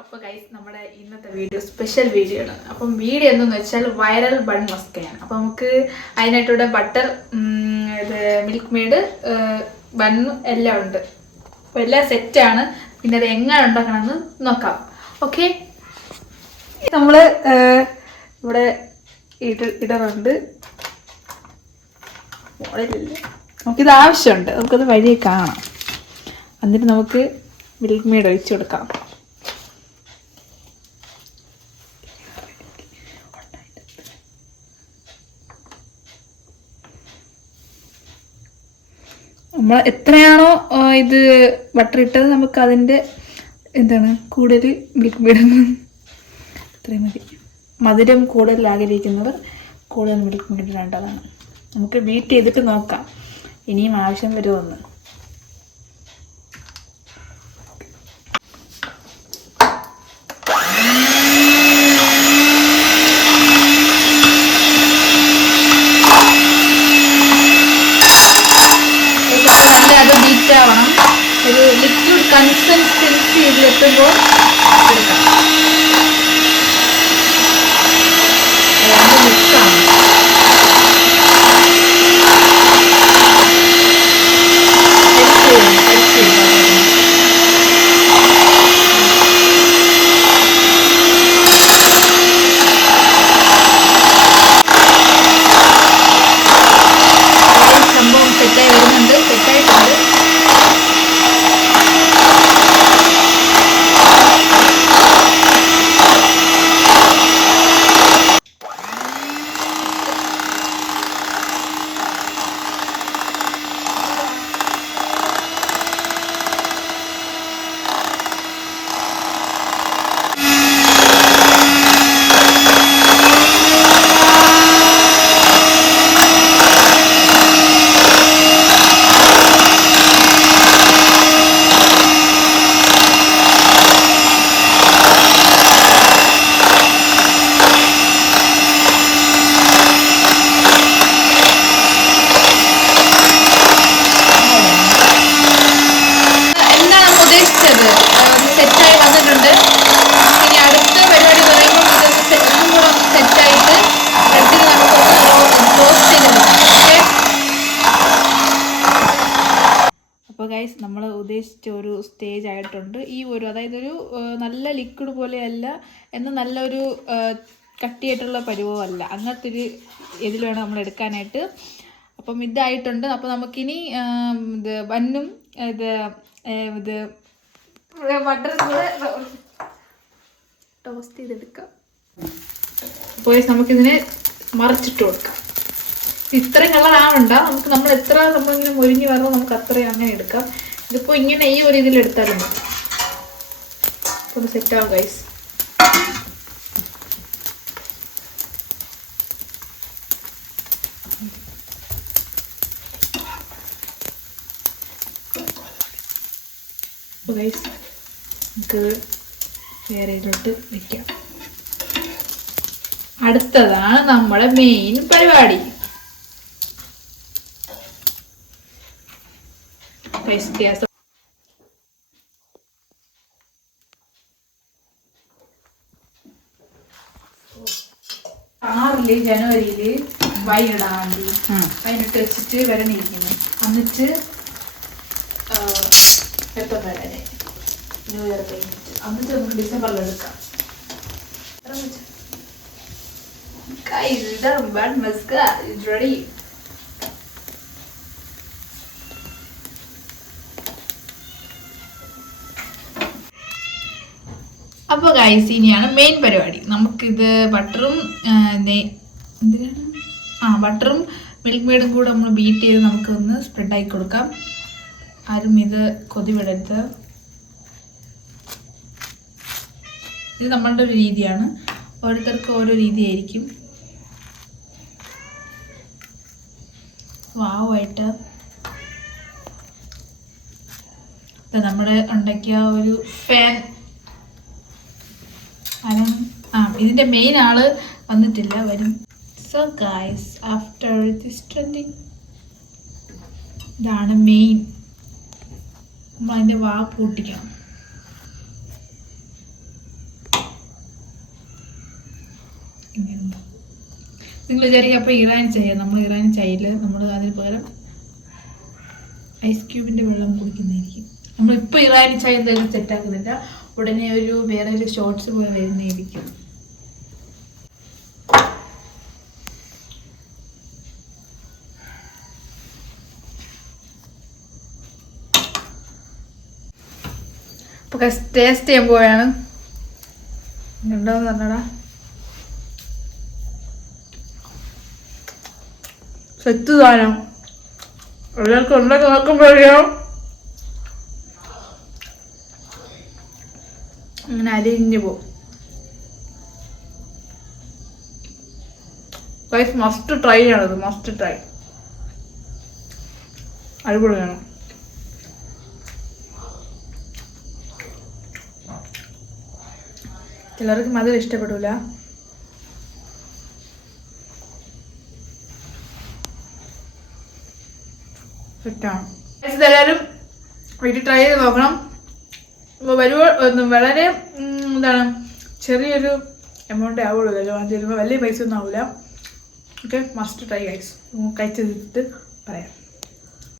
അപ്പോൾ ഗൈസ് നമ്മുടെ ഇന്നത്തെ വീഡിയോ സ്പെഷ്യൽ വീഡിയോ ആണ്. അപ്പം വീഡിയോ എന്തെന്ന് വെച്ചാൽ വൈറൽ ബൺ മസ്കയാണ് അപ്പം നമുക്ക് അതിനായിട്ടിവിടെ ബട്ടർ ഇത് മിൽക്ക് മെയ്ഡ് ബണ്ണും എല്ലാം ഉണ്ട്. അപ്പോൾ എല്ലാം സെറ്റാണ് പിന്നെ അത് എങ്ങനെ ഉണ്ടാക്കണമെന്ന് നോക്കാം. ഓക്കെ നമ്മൾ ഇവിടെ ഇട ഇടറുണ്ട്. നമുക്കിത് ആവശ്യമുണ്ട്. നമുക്കത് വഴിയെ കാണാം. എന്നിട്ട് നമുക്ക് മിൽക്ക് മെയ്ഡ് ഒഴിച്ചു കൊടുക്കാം. നമ്മൾ എത്രയാണോ ഇത് ബട്ടർ ഇട്ടത് നമുക്ക് അതിന്റെ എന്താണ് കൂടുതൽ മിൽക്ക് മെയ്ഡ് അത്രയും മതി. മധുരം കൂടുതൽ ആഗ്രഹിക്കുന്നവർ കൂടുതൽ മിൽക്ക് മെയ്ഡ് നമുക്ക് ബീറ്റ് ചെയ്തിട്ട് നോക്കാം. ഇനിയും ആവശ്യം വരുമെന്ന് നല്ല അത് ബീറ്റ് ആവണം ഒരു ലിക്വിഡ് കൺസിസ്റ്റൻസി ഇതിലെത്തുമ്പോൾ എടുക്കാം ഗൈസ് നമ്മൾ ഉദ്ദേശിച്ച ഒരു സ്റ്റേജ് ആയിട്ടുണ്ട്. ഈ ഒരു അതായത് ഒരു നല്ല ലിക്വിഡ് പോലെയല്ല എന്ന നല്ലൊരു കട്ടിയായിട്ടുള്ള പരുവവും അല്ല അങ്ങനത്തെ ഒരു ഇതിൽ വേണം നമ്മൾ എടുക്കാനായിട്ട്. അപ്പം ഇതായിട്ടുണ്ട്. അപ്പോൾ നമുക്കിനി ഇത് ബന്നും ഇത് ഇത് ബട്ടർ കൂടെ ടോസ്റ്റ് ചെയ്തെടുക്കാം. അപ്പോൾ നമുക്കിതിനെ മറിച്ചിട്ട് കൊടുക്കാം. ഇത്രയും കളർ ആവണ്ട നമുക്ക് നമ്മൾ എത്ര നമ്മളിങ്ങനെ മുരിഞ്ഞ് വരണോ നമുക്ക് അത്രയും അങ്ങനെ എടുക്കാം. ഇതിപ്പോൾ ഇങ്ങനെ ഈ ഒരു ഇതിൽ എടുത്താലും മതി. ഒന്ന് സെറ്റ് ആവും ഗൈസ് അപ്പോൾ ഗൈസ് നമുക്ക് വേറെ ഇതിലോട്ട് വെക്കാം. അടുത്തതാണ് നമ്മുടെ മെയിൻ പരിപാടി. ഗ്യാസ് ആറിൽ ജനുവരിയിൽ വൈകിടാം വേണ്ടി അതിനിട്ട് വെച്ചിട്ട് വരണിരിക്കുന്നു. എന്നിട്ട് എപ്പം വരെ ന്യൂ ഇയർ കഴിഞ്ഞിട്ട്. എന്നിട്ട് നമുക്ക് ഡിസംബറിൽ എടുക്കാം. Guys, the bad maska is ready. അപ്പോൾ ഗൈസ് ഇനിയാണ് മെയിൻ പരിപാടി. നമുക്കിത് ബട്ടറും എന്തിനാണ്? ആ ബട്ടറും മിൽക്ക് മെയ്ഡും കൂടെ നമ്മൾ ബീറ്റ് ചെയ്ത് നമുക്കൊന്ന് സ്പ്രെഡാക്കി കൊടുക്കാം. ആരും ഇത് കൊതി വിടരുത് ഇത് നമ്മളുടെ ഒരു രീതിയാണ്. ഓരോരുത്തർക്കും ഓരോ രീതിയായിരിക്കും. വാവായിട്ട് നമ്മുടെ ഉണ്ടാക്കിയ ഒരു ഫാൻ കാരണം ആ ഇതിന്റെ മെയിൻ ആൾ വന്നിട്ടില്ല വരും. So guys after this trending ഇതാണ് മെയിൻ നമ്മൾ അതിന്റെ വാ പൂട്ടിക്കണം. നിങ്ങൾ വിചാരിക്കും അപ്പോൾ ഇറാൻ ചായ നമ്മൾ ഇറാൻ ചായയിൽ നമ്മൾ അതിന് പകരം ഐസ് ക്യൂബിന്റെ വെള്ളം കുടിക്കുന്നതായിരിക്കും. നമ്മളിപ്പോൾ ഇറാൻ ചായ എന്തായാലും സെറ്റാക്കുന്നില്ല ഉടനെ ഒരു വേറെ ഒരു ഷോർട്സ് പോലെ വരുന്നതായിരിക്കും. ടേസ്റ്റ് ചെയ്യാൻ പോവുകയാണ് ഉണ്ടോന്ന് പറഞ്ഞടാ സെറ്റ് സാധനം. എല്ലാവർക്കും ഉണ്ടാക്കി നോക്കുമ്പോഴേക്കും. അങ്ങനെ അലിഞ്ഞു പോകും ഗൈസ് മസ്റ്റ് ട്രൈ ചെയ്യണത് മസ്റ്റ് ട്രൈ അടിപൊളിയാണ് ചിലർക്ക് മധുരം ഇഷ്ടപ്പെടില്ല സെറ്റാണ് ഇതെല്ലാവരും വീട്ടിൽ ട്രൈ ചെയ്ത് നോക്കണം. വരുവോ? വളരെ എന്താണ് ചെറിയൊരു എമൗണ്ടേ ആവുള്ളൂ. അത് ചിലപ്പോൾ വലിയ പൈസ ഒന്നും ആവില്ല ഓക്കെ മസ്റ്റ് ട്രൈ ഗൈസ് കഴിച്ചെടുത്തിട്ട് പറയാം.